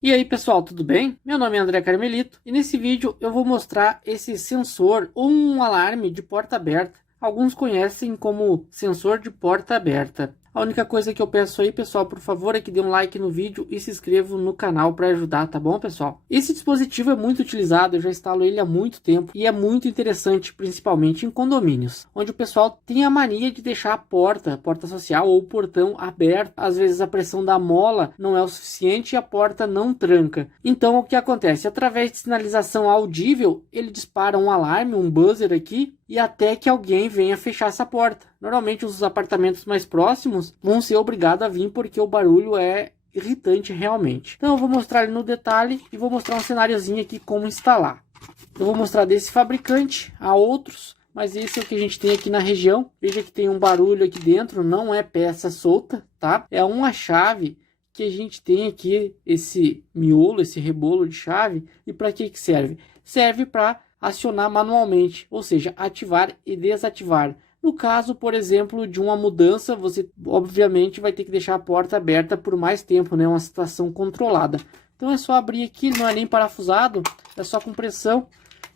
E aí pessoal, tudo bem? Meu nome é André Carmelito e nesse vídeo eu vou mostrar esse sensor ou um alarme de porta aberta. Alguns conhecem como sensor de porta aberta. A única coisa que eu peço aí, pessoal, por favor, é que dê um like no vídeo e se inscreva no canal para ajudar, tá bom, pessoal? Esse dispositivo é muito utilizado, eu já instalo ele há muito tempo e é muito interessante, principalmente em condomínios, onde o pessoal tem a mania de deixar a porta social ou o portão aberto. Às vezes a pressão da mola não é o suficiente e a porta não tranca. Então o que acontece? Através de sinalização audível, ele dispara um alarme, um buzzer aqui, e até que alguém venha fechar essa porta. Normalmente os apartamentos mais próximos vão ser obrigados a vir porque o barulho é irritante realmente. Então eu vou mostrar ele no detalhe e vou mostrar um cenáriozinho aqui como instalar. Eu vou mostrar desse fabricante, há outros, mas esse é o que a gente tem aqui na região. Veja que tem um barulho aqui dentro, não é peça solta, tá? É uma chave que a gente tem aqui, esse miolo, esse rebolo de chave. E para que serve? Serve para acionar manualmente, ou seja, ativar e desativar. No caso, por exemplo, de uma mudança, você obviamente vai ter que deixar a porta aberta por mais tempo, né? Uma situação controlada. Então é só abrir aqui, não é nem parafusado, é só com pressão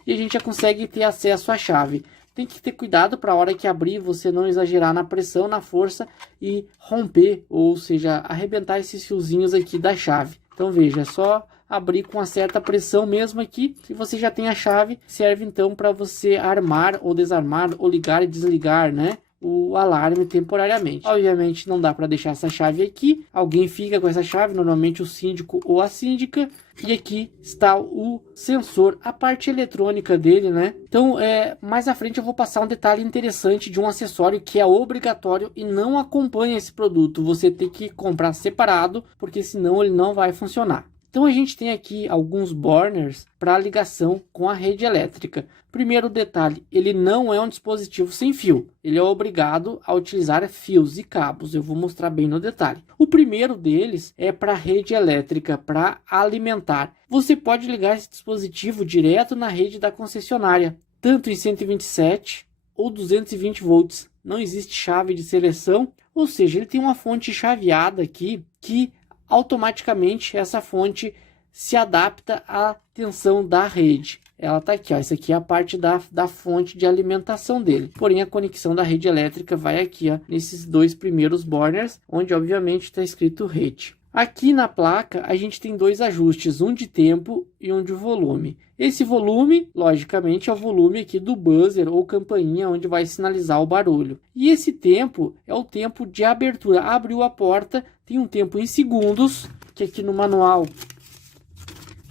e a gente já consegue ter acesso à chave. Tem que ter cuidado para a hora que abrir você não exagerar na pressão, na força e romper, ou seja, arrebentar esses fiozinhos aqui da chave. Então veja, é só abrir com uma certa pressão mesmo aqui e você já tem a chave. Serve então para você armar ou desarmar ou ligar e desligar, né, o alarme temporariamente. Obviamente não dá para deixar essa chave aqui, alguém fica com essa chave, normalmente o síndico ou a síndica. E aqui está o sensor, a parte eletrônica dele, né? Então, mais à frente eu vou passar um detalhe interessante de um acessório que é obrigatório e não acompanha esse produto. Você tem que comprar separado, porque senão ele não vai funcionar. Então a gente tem aqui alguns burners para ligação com a rede elétrica. Primeiro detalhe, ele não é um dispositivo sem fio. Ele é obrigado a utilizar fios e cabos. Eu vou mostrar bem no detalhe. O primeiro deles é para a rede elétrica, para alimentar. Você pode ligar esse dispositivo direto na rede da concessionária, tanto em 127 ou 220 volts. Não existe chave de seleção, ou seja, ele tem uma fonte chaveada aqui que automaticamente essa fonte se adapta à tensão da rede. Ela está aqui, ó. Essa aqui é a parte da fonte de alimentação dele. Porém, a conexão da rede elétrica vai aqui, ó, nesses dois primeiros burners, onde obviamente está escrito rede. Aqui na placa a gente tem dois ajustes, um de tempo e um de volume. Esse volume, logicamente, é o volume aqui do buzzer ou campainha onde vai sinalizar o barulho. E esse tempo é o tempo de abertura. Abriu a porta, tem um tempo em segundos, que aqui no manual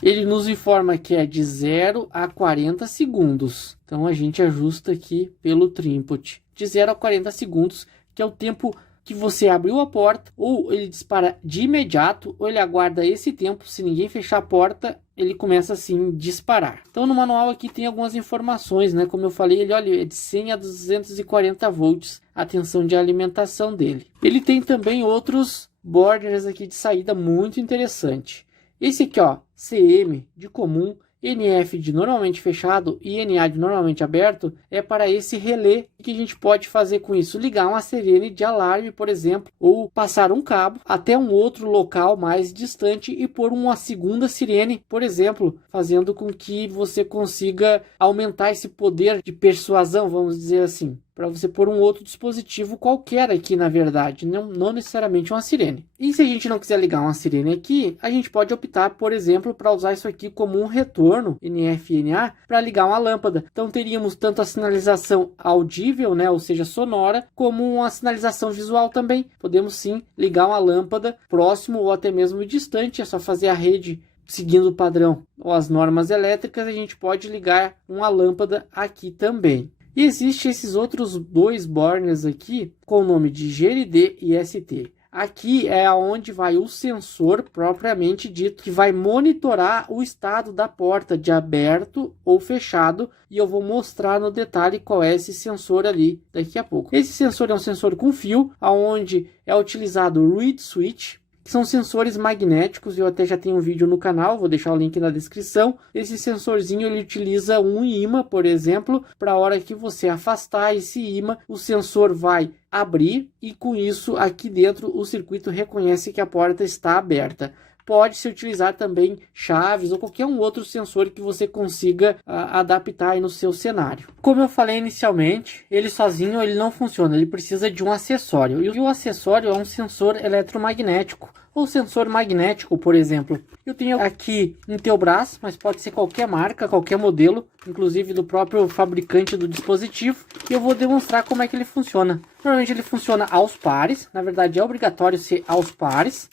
ele nos informa que é de 0 a 40 segundos. Então a gente ajusta aqui pelo trinput. De 0 a 40 segundos, que é o tempo que você abriu a porta, ou ele dispara de imediato, ou ele aguarda esse tempo. Se ninguém fechar a porta, ele começa assim a disparar. Então no manual aqui tem algumas informações, né? Como eu falei, ele olha, é de 100 a 240 volts a tensão de alimentação dele. Ele tem também outros burners aqui de saída muito interessante. Esse aqui, ó, CM de comum, NF de normalmente fechado e NA de normalmente aberto, é para esse relé. O que a gente pode fazer com isso? Ligar uma sirene de alarme, por exemplo, ou passar um cabo até um outro local mais distante e pôr uma segunda sirene, por exemplo, fazendo com que você consiga aumentar esse poder de persuasão, vamos dizer assim, para você pôr um outro dispositivo qualquer aqui, na verdade, não necessariamente uma sirene. E se a gente não quiser ligar uma sirene aqui, a gente pode optar, por exemplo, para usar isso aqui como um retorno NF e NA para ligar uma lâmpada. Então teríamos tanto a sinalização audível, né, ou seja, sonora, como uma sinalização visual também. Podemos sim ligar uma lâmpada próximo ou até mesmo distante, é só fazer a rede seguindo o padrão ou as normas elétricas. A gente pode ligar uma lâmpada aqui também. E existem esses outros dois burners aqui com o nome de GND e ST. Aqui é onde vai o sensor propriamente dito, que vai monitorar o estado da porta de aberto ou fechado. E eu vou mostrar no detalhe qual é esse sensor ali daqui a pouco. Esse sensor é um sensor com fio, onde é utilizado o reed switch, que são sensores magnéticos. Eu até já tenho um vídeo no canal, vou deixar o link na descrição. Esse sensorzinho ele utiliza um ímã, por exemplo, para a hora que você afastar esse ímã, o sensor vai abrir e com isso aqui dentro o circuito reconhece que a porta está aberta. pode se utilizar também chaves ou qualquer um outro sensor que você consiga adaptar aí no seu cenário. Como eu falei inicialmente, ele sozinho ele não funciona, ele precisa de um acessório. E o acessório é um sensor eletromagnético ou sensor magnético, por exemplo. Eu tenho aqui Intelbras, mas pode ser qualquer marca, qualquer modelo, inclusive do próprio fabricante do dispositivo. E eu vou demonstrar como é que ele funciona. Normalmente ele funciona aos pares, na verdade é obrigatório ser aos pares.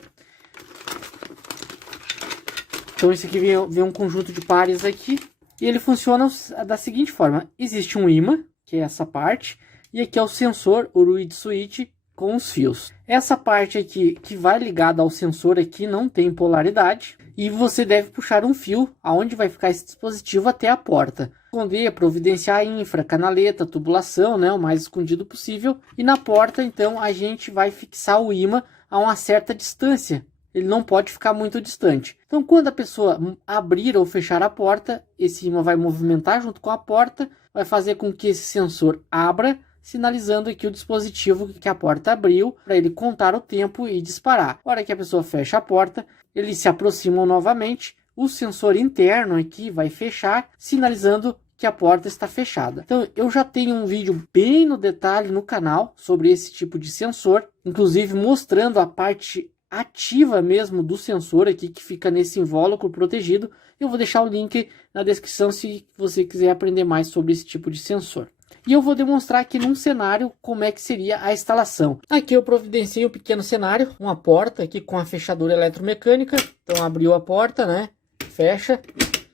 Então esse aqui vem um conjunto de pares aqui. E ele funciona da seguinte forma. Existe um ímã, que é essa parte. E aqui é o sensor, o reed switch, com os fios. Essa parte aqui que vai ligada ao sensor aqui não tem polaridade. E você deve puxar um fio aonde vai ficar esse dispositivo até a porta. Esconder, providenciar infra, canaleta, tubulação, né, o mais escondido possível. E na porta, então, a gente vai fixar o ímã a uma certa distância. Ele não pode ficar muito distante. Então, quando a pessoa abrir ou fechar a porta, esse ímã vai movimentar junto com a porta, vai fazer com que esse sensor abra, sinalizando aqui o dispositivo que a porta abriu, para ele contar o tempo e disparar. Na hora que a pessoa fecha a porta, eles se aproximam novamente, o sensor interno aqui vai fechar, sinalizando que a porta está fechada. Então, eu já tenho um vídeo bem no detalhe no canal sobre esse tipo de sensor, inclusive mostrando a parte ativa mesmo do sensor aqui que fica nesse invólucro protegido. Eu vou deixar o link na descrição se você quiser aprender mais sobre esse tipo de sensor. E eu vou demonstrar aqui num cenário como é que seria a instalação. Aqui eu providenciei um pequeno cenário, uma porta aqui com a fechadura eletromecânica. Então abriu a porta, né? Fecha,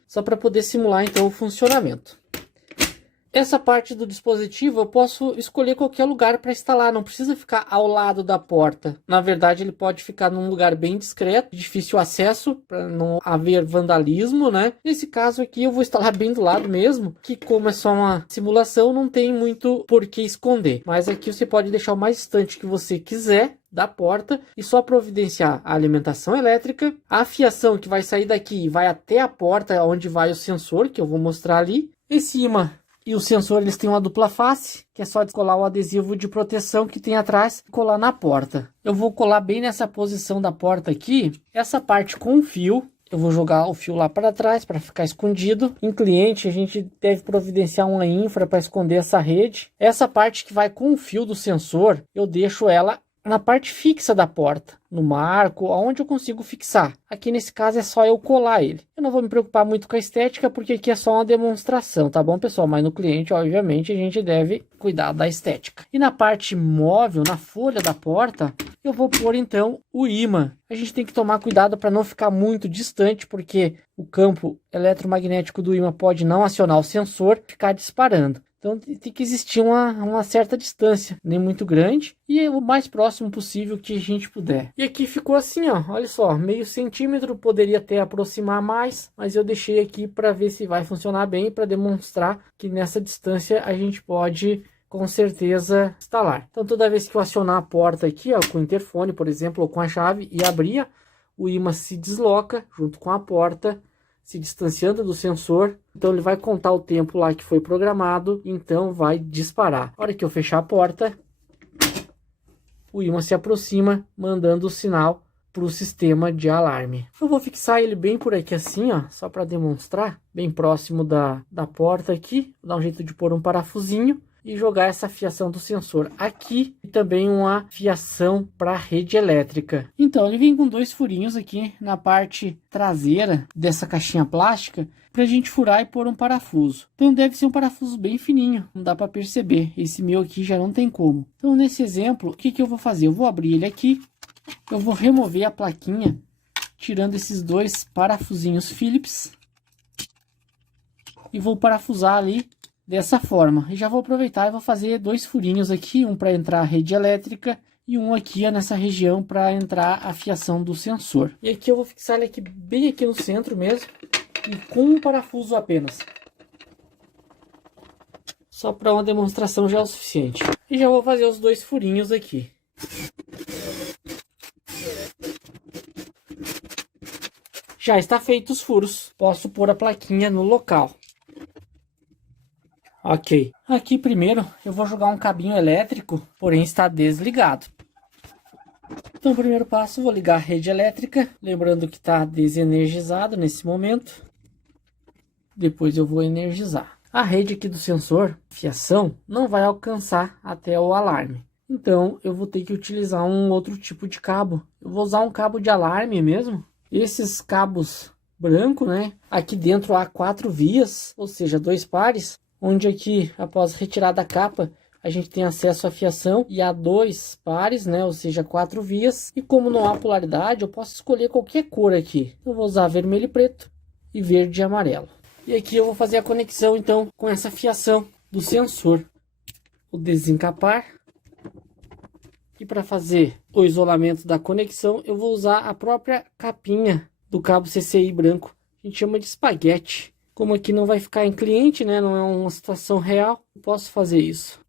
só para poder simular então o funcionamento. Essa parte do dispositivo eu posso escolher qualquer lugar para instalar, não precisa ficar ao lado da porta. Na verdade ele pode ficar num lugar bem discreto, difícil acesso, para não haver vandalismo, né? Nesse caso aqui eu vou instalar bem do lado mesmo, que como é só uma simulação não tem muito por que esconder. Mas aqui você pode deixar o mais distante que você quiser da porta e só providenciar a alimentação elétrica, a fiação que vai sair daqui e vai até a porta onde vai o sensor, que eu vou mostrar ali. Esse ímã e o sensor eles têm uma dupla face, que é só descolar o adesivo de proteção que tem atrás e colar na porta. Eu vou colar bem nessa posição da porta aqui, essa parte com fio. Eu vou jogar o fio lá para trás para ficar escondido. Em cliente a gente deve providenciar uma infra para esconder essa rede. Essa parte que vai com o fio do sensor, eu deixo ela na parte fixa da porta, no marco, onde eu consigo fixar. Aqui nesse caso é só eu colar ele. Eu não vou me preocupar muito com a estética, porque aqui é só uma demonstração, tá bom, pessoal? Mas no cliente, obviamente, a gente deve cuidar da estética. E na parte móvel, na folha da porta, eu vou pôr então o ímã. A gente tem que tomar cuidado para não ficar muito distante, porque o campo eletromagnético do ímã pode não acionar o sensor e ficar disparando. Então tem que existir uma certa distância, nem muito grande, e o mais próximo possível que a gente puder. E aqui ficou assim, ó, olha só, meio centímetro, poderia até aproximar mais, mas eu deixei aqui para ver se vai funcionar bem, para demonstrar que nessa distância a gente pode com certeza instalar. Então toda vez que eu acionar a porta aqui, ó, com o interfone, por exemplo, ou com a chave e abrir, o ímã se desloca junto com a porta, se distanciando do sensor, então ele vai contar o tempo lá que foi programado, então vai disparar. Na hora que eu fechar a porta, o ímã se aproxima, mandando o sinal para o sistema de alarme. Eu vou fixar ele bem por aqui assim, ó, só para demonstrar, bem próximo da porta aqui. Vou dar um jeito de pôr um parafusinho e jogar essa fiação do sensor aqui e também uma fiação para a rede elétrica. Então ele vem com dois furinhos aqui na parte traseira dessa caixinha plástica para a gente furar e pôr um parafuso. Então deve ser um parafuso bem fininho, não dá para perceber. Esse meu aqui já não tem como. Então nesse exemplo, o que eu vou fazer? Eu vou abrir ele aqui, eu vou remover a plaquinha, tirando esses dois parafusinhos Phillips e vou parafusar ali dessa forma. E já vou aproveitar e vou fazer dois furinhos aqui, um para entrar a rede elétrica e um aqui nessa região para entrar a fiação do sensor. E aqui eu vou fixar ele aqui bem aqui no centro mesmo e com um parafuso apenas. Só para uma demonstração já é o suficiente. E já vou fazer os dois furinhos aqui. Já está feito os furos. Posso pôr a plaquinha no local. Ok. Aqui primeiro eu vou jogar um cabinho elétrico, porém está desligado. Então, o primeiro passo, vou ligar a rede elétrica, lembrando que está desenergizado nesse momento. Depois eu vou energizar. A rede aqui do sensor, fiação, não vai alcançar até o alarme. Então, eu vou ter que utilizar um outro tipo de cabo. Eu vou usar um cabo de alarme mesmo. Esses cabos branco, né? Aqui dentro há 4 vias, ou seja, 2 pares, onde aqui, após retirar da capa, a gente tem acesso à fiação e a 2 pares, né? Ou seja, 4 vias. E como não há polaridade, eu posso escolher qualquer cor aqui. Eu vou usar vermelho e preto e verde e amarelo. E aqui eu vou fazer a conexão, então, com essa fiação do sensor. Vou desencapar. E para fazer o isolamento da conexão, eu vou usar a própria capinha do cabo CCI branco. A gente chama de espaguete. Como aqui não vai ficar em cliente, né? Não é uma situação real, eu posso fazer isso.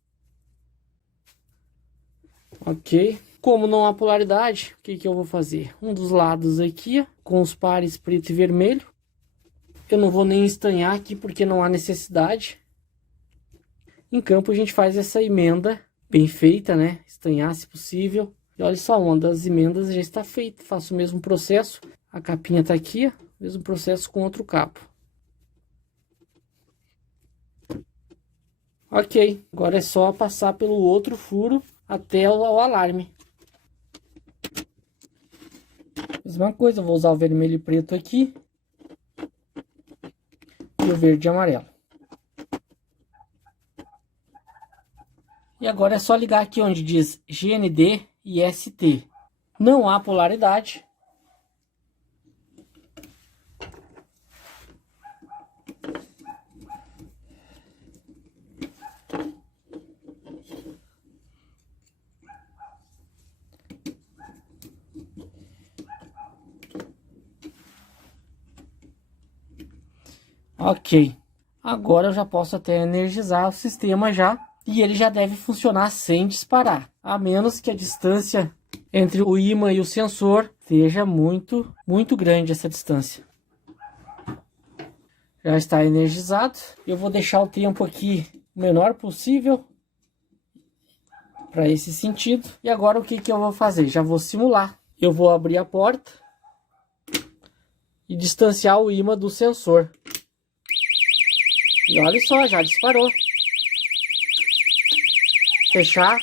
Ok. Como não há polaridade, o que eu vou fazer? Um dos lados aqui, ó, com os pares preto e vermelho. Eu não vou nem estanhar aqui, porque não há necessidade. Em campo a gente faz essa emenda bem feita, né? Estanhar se possível. E olha só, uma das emendas já está feita. Faço o mesmo processo. A capinha está aqui, ó. Mesmo processo com outro cabo. Ok, agora é só passar pelo outro furo até o alarme. Mesma coisa, eu vou usar o vermelho e preto aqui. E o verde e amarelo. E agora é só ligar aqui onde diz GND e ST. Não há polaridade. Ok, agora eu já posso até energizar o sistema já, e ele já deve funcionar sem disparar, a menos que a distância entre o ímã e o sensor seja muito grande essa distância. Já está energizado, eu vou deixar o tempo aqui o menor possível, para esse sentido, e agora o que eu vou fazer? Já vou simular, eu vou abrir a porta e distanciar o ímã do sensor. E olha só, já disparou. Fechar.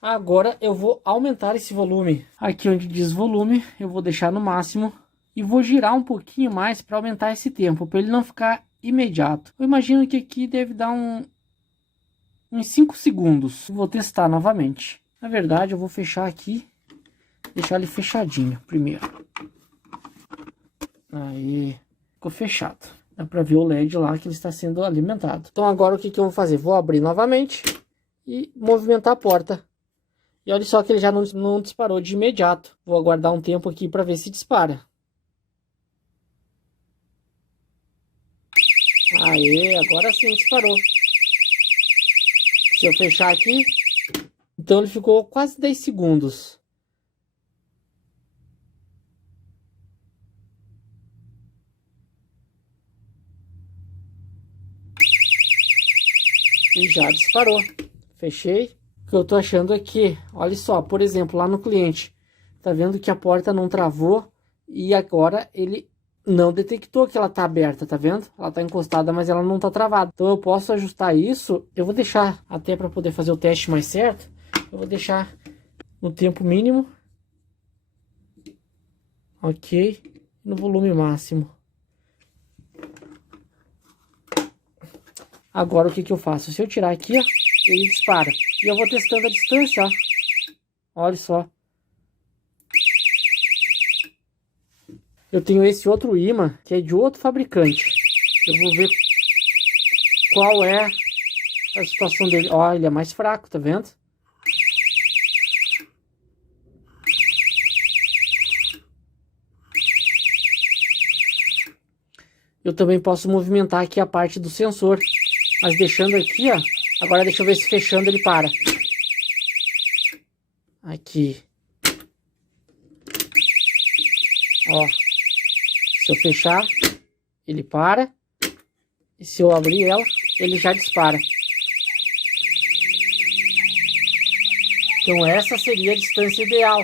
Agora eu vou aumentar esse volume. Aqui onde diz volume, eu vou deixar no máximo. E vou girar um pouquinho mais para aumentar esse tempo, para ele não ficar imediato. Eu imagino que aqui deve dar uns 5 segundos. Vou testar novamente. Na verdade, eu vou fechar aqui. Deixar ele fechadinho primeiro. Aí, ficou fechado. Dá pra ver o LED lá que ele está sendo alimentado. Então agora o que eu vou fazer? Vou abrir novamente e movimentar a porta. E olha só que ele já não disparou de imediato. Vou aguardar um tempo aqui para ver se dispara. Aê, agora sim disparou. Se eu fechar aqui, então ele ficou quase 10 segundos. E já disparou. Fechei. O que eu tô achando aqui, olha só, por exemplo, lá no cliente, tá vendo que a porta não travou e agora ele não detectou que ela tá aberta, tá vendo? Ela tá encostada, mas ela não tá travada. Então eu posso ajustar isso, eu vou deixar até para poder fazer o teste mais certo, eu vou deixar no tempo mínimo. Ok, no volume máximo. Agora o que eu faço? Se eu tirar aqui, ó, ele dispara. E eu vou testando a distância, ó. Olha só. Eu tenho esse outro ímã, que é de outro fabricante. Eu vou ver qual é a situação dele. Ó, ele é mais fraco, tá vendo? Eu também posso movimentar aqui a parte do sensor. Mas deixando aqui, ó. Agora deixa eu ver se fechando ele para. Aqui. Ó. Se eu fechar, ele para. E E se eu abrir ela, ele já dispara. Então essa seria a distância ideal.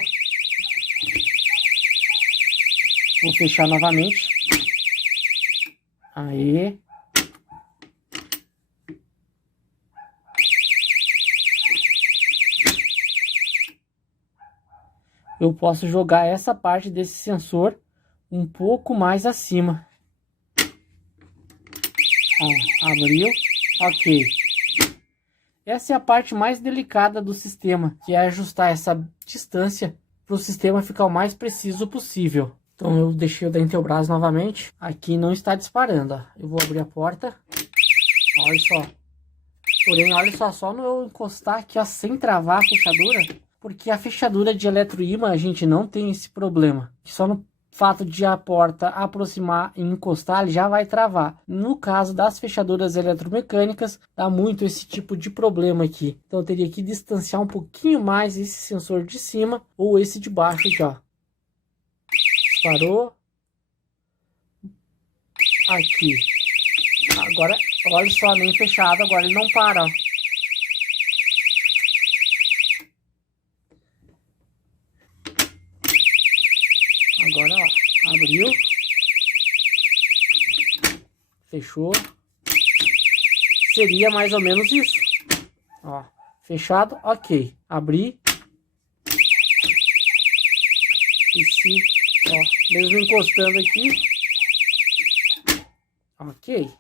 Vou fechar novamente. Aí. Eu posso jogar essa parte desse sensor um pouco mais acima. Ó, abriu. Ok. Essa é a parte mais delicada do sistema, que é ajustar essa distância para o sistema ficar o mais preciso possível. Então eu deixei o da Intelbras novamente. Aqui não está disparando, ó. Eu vou abrir a porta. Olha só. Porém, olha só no eu encostar aqui, ó, sem travar a fechadura. Porque a fechadura de eletroímã a gente não tem esse problema. Só no fato de a porta aproximar e encostar, ele já vai travar. No caso das fechaduras eletromecânicas, dá muito esse tipo de problema aqui. Então eu teria que distanciar um pouquinho mais esse sensor de cima ou esse de baixo aqui, ó. Disparou. Aqui. Agora, olha só, nem fechado, agora ele não para, ó. Agora, ó, abriu. Fechou. Seria mais ou menos isso. Ó, fechado, ok. Abri. E se, ó, mesmo encostando aqui. Ok.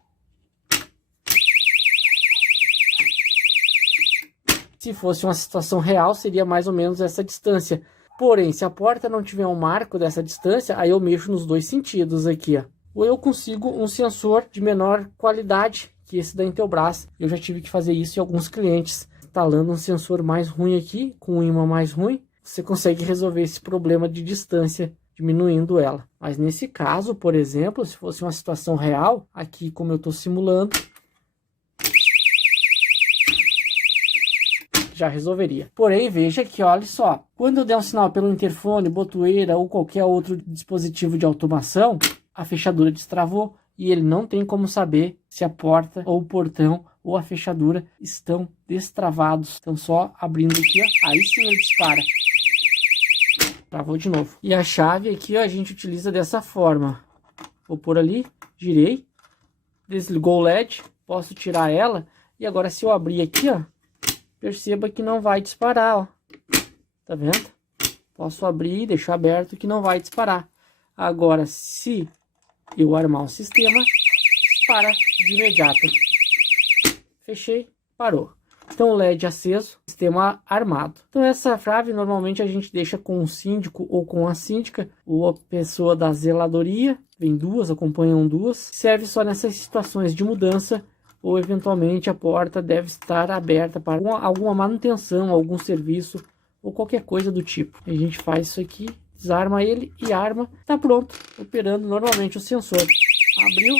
Se fosse uma situação real, seria mais ou menos essa distância. Porém, se a porta não tiver um marco dessa distância, aí eu mexo nos dois sentidos aqui, ó. Ou eu consigo um sensor de menor qualidade que esse da Intelbras. Eu já tive que fazer isso em alguns clientes. Instalando um sensor mais ruim aqui, com um ímã mais ruim, você consegue resolver esse problema de distância, diminuindo ela. Mas nesse caso, por exemplo, se fosse uma situação real, aqui como eu estou simulando, já resolveria. Porém, veja que, olha só, quando eu der um sinal pelo interfone, botoeira ou qualquer outro dispositivo de automação, a fechadura destravou e ele não tem como saber se a porta ou o portão ou a fechadura estão destravados. Então só abrindo aqui, ó, aí sim ele dispara. Travou de novo. E a chave aqui, ó, a gente utiliza dessa forma. Vou pôr ali, girei, desligou o LED, posso tirar ela e agora se eu abrir aqui, ó, perceba que não vai disparar, ó. Tá vendo? Posso abrir e deixar aberto que não vai disparar. Agora, se eu armar o sistema, dispara de imediato. Fechei, parou. Então, o LED aceso, sistema armado. Então, essa chave normalmente a gente deixa com o síndico ou com a síndica, ou a pessoa da zeladoria. Vem duas, acompanham duas. Serve só nessas situações de mudança, ou eventualmente a porta deve estar aberta para alguma manutenção, algum serviço ou qualquer coisa do tipo. A gente faz isso aqui, desarma ele e arma, tá pronto, operando normalmente o sensor. Abriu,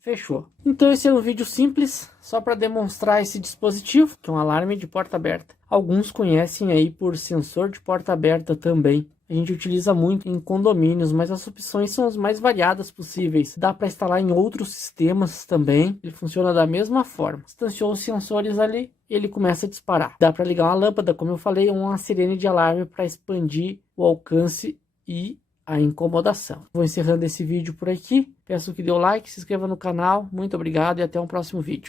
fechou. Então esse é um vídeo simples, só para demonstrar esse dispositivo, que é um alarme de porta aberta. Alguns conhecem aí por sensor de porta aberta também. A gente utiliza muito em condomínios, mas as opções são as mais variadas possíveis. Dá para instalar em outros sistemas também. Ele funciona da mesma forma. Distanciou os sensores ali, ele começa a disparar. Dá para ligar uma lâmpada, como eu falei, ou uma sirene de alarme para expandir o alcance e a incomodação. Vou encerrando esse vídeo por aqui. Peço que dê o like, se inscreva no canal. Muito obrigado e até um próximo vídeo.